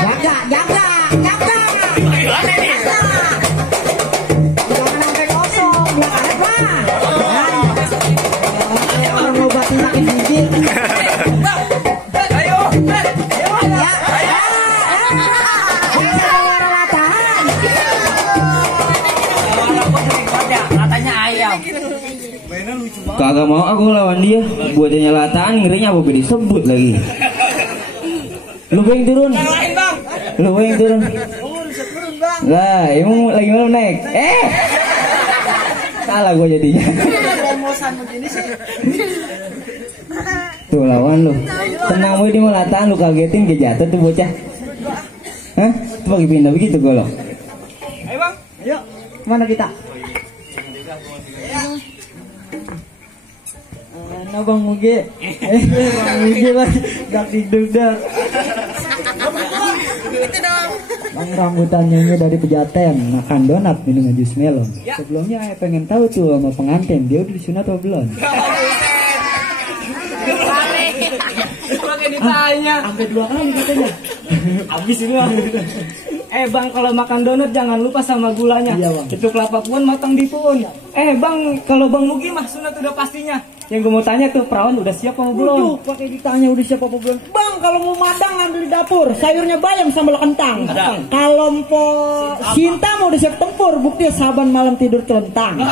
Jaga, jaga, jaga. Jangan sampai kosong, biar ada mah. Orang ngobatin sakit gigi. Ayo. Latanya ayam. Kagak mau aku lawan dia. Buatnya lataan ngerinya apa disebut lagi. Lu yang turun. Lu yang turun. Lah, emang lagi malam naik. Salah gue jadinya. Tuh lawan lu. Tenang gue di lataan lu kagetin ke jatuh tuh bocah. Hah? Tuh pagi pindah begitu golok. Ayo bang. Ayo, kemana kita? Nah Bang Muge, Bang Muge lah, dak dak. Bang rambutannya dari Pejaten, makan donat, minum jus melon. Sebelumnya saya pengen tahu tuh sama pengantin, dia udah disunat atau belum? Ditanya. Sampai 2 kali katanya. Habis ini bang. Bang, kalau makan donat jangan lupa sama gulanya. Iya, Bang. Itu kelapa pun matang di puun. Bang, kalau Bang Mugi mah sunat udah pastinya. Yang gue mau tanya tuh, perawan udah siap apa belum? Pakai ditanya udah siap apa belum? Bang, kalau mau madang ambil di dapur, sayurnya bayam sambal kentang. Kalau mau cinta mau udah siap tempur, bukti saban malam tidur telentang.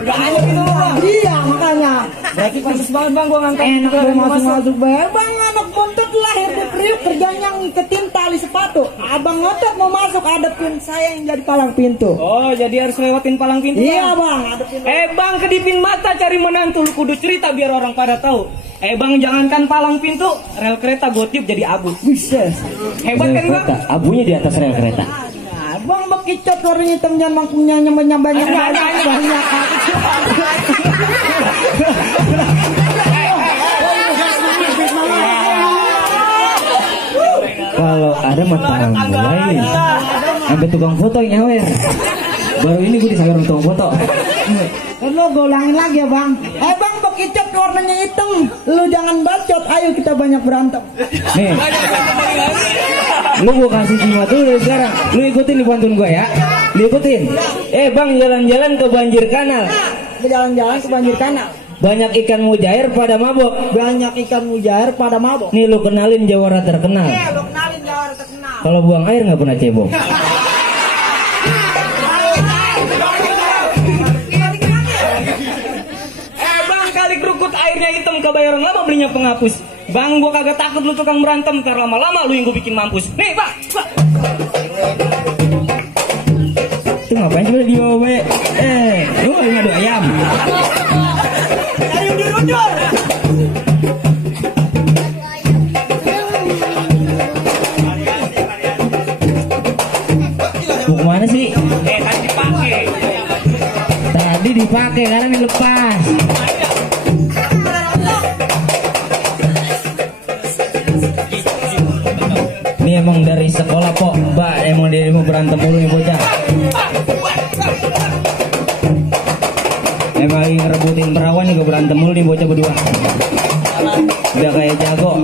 Udah hanya gitu bang. Iya, makanya. Berarti pantas banget bang, gue ngangkat. Enak gue masuk bayar. Bang, anak bontot lahir di Priuk, kerjanya ngiketin tali sepatu. Abang ngotot mau masuk, adepin saya yang jadi palang pintu. Oh, jadi harus lewatin palang pintu. Iya bang, adepin. Bang, kedipin mata cari menantu, lu kudu cerita biar orang pada tahu. Bang, jangankan palang pintu, rel kereta gue tiup jadi abu. Bisa. Hebat kan bang? Abunya di atas rel kereta. Bang, bekicot warna hitam jangan punya banyak. Kalau ada mata mulai sampai tukang foto yang nyawer. Baru ini gue disayang tukang foto. Lo gue ulangin lagi ya bang. Bang, bekicot warnanya hitam. Lu jangan bacot, ayo kita banyak berantem. Nih, lu gue kasih jimat dulu sekarang. Lu ikutin di pantun gue ya. Lu ikutin. Bang, jalan-jalan ke banjir kanal. Jalan-jalan ke banjir kanal. Banyak ikan mujair pada mabok. Banyak ikan mujair pada mabok. Nih lu kenalin jawara terkenal. Lu kenalin jawara terkenal. Kalau buang air nggak pernah cebong. Bang, kali kerukut airnya hitam kebayar orang lama belinya penghapus. Bang, gua kagak takut lu tukang berantem, ntar lama-lama lu yang gua bikin mampus. Nih bang. Itu ngapain sih di bawah? Lu nggak ngadu ayam. Ayo dirundur. Mau kemana sih? Tadi dipakai. Tadi dipakai, sekarang dilepas. Ini emang dari sekolah kok, Mbak. Emang dia mau berantem mulu nih bocah. Emang lagi ngerebutin perawan juga berantem mulu nih bocah berdua. Udah kayak jago.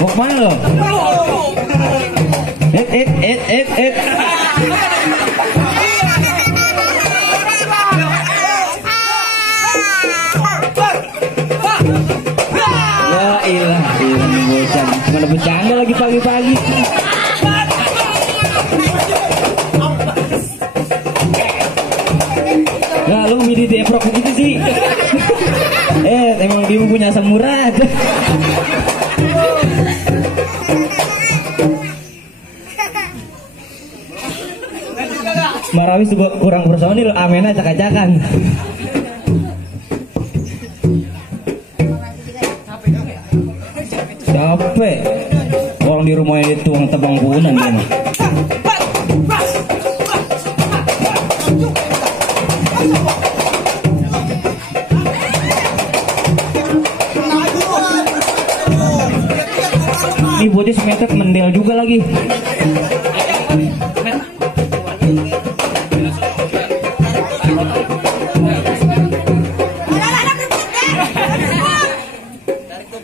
Mau kemana lo? Ya ilah, ini bocah. Mana bercanda lagi pagi-pagi. Nah, lu milih deprok begitu sih. Emang dia punya asam murad. Marawis juga kurang personil, amen acak-acakan. Capek. Kalau orang di rumahnya itu yang tebang punan dia mah. Ini bocah semetek mendel juga lagi.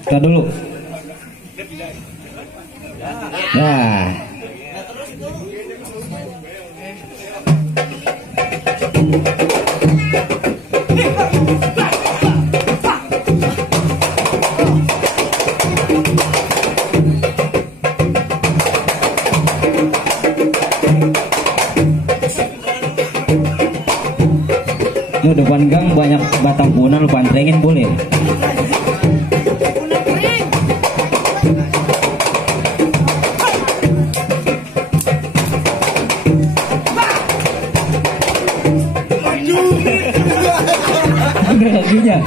Kita dulu. Nah. Ini depan gang banyak batang punan, lu pantengin boleh. Ada lagunya.